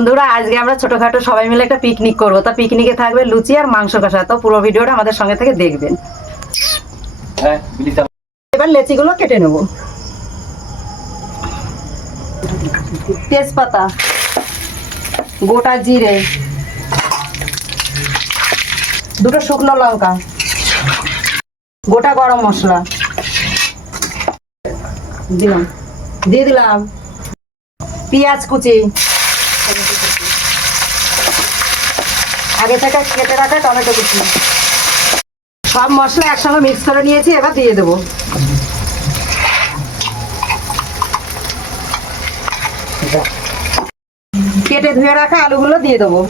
বন্ধুরা, আজকে আমরা ছোটখাটো সবাই মিলে একটা পিকনিক করবো। তা পিকনিকে থাকবে লুচি আর মাংস কষা। তো পুরো ভিডিওটা আমাদের সঙ্গে থেকে দেখবেন। এবার লেচিগুলো কেটে নেব। তেজপাতা, গোটা জিরে, দুটো শুকনো লঙ্কা, গোটা গরম মশলা দিয়ে দিলাম, পেঁয়াজ কুচি, আগে থেকে কেটে রাখা টমেটো কুচি, সব মশলা একসঙ্গে মিক্স করে নিয়েছি। এবার দিয়ে দেবো। কেটে ধুয়ে রাখা আলুগুলো দিয়ে দেবো।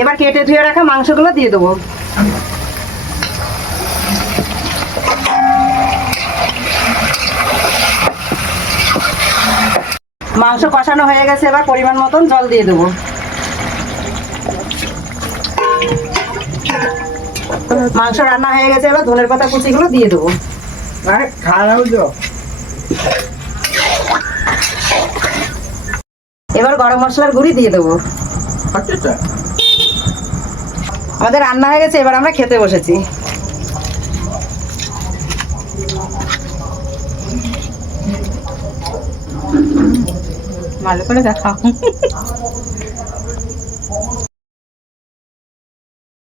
এবার কেটে ধুয়ে রাখা মাংসগুলো দিয়ে দেবো। মাংস কষানো হয়ে গেছে, এবার পরিমাণ মতন জল দিয়ে দেবো। মাংস রান্না হয়ে গেছে, এবার ধনের পাতা কুচিগুলো দিয়ে দেবো। এবার গরম মশলার গুঁড়ি দিয়ে দেবো। আমাদের রান্না হয়ে গেছে, এবার আমরা খেতে বসেছি। ভালো করে দেখাও।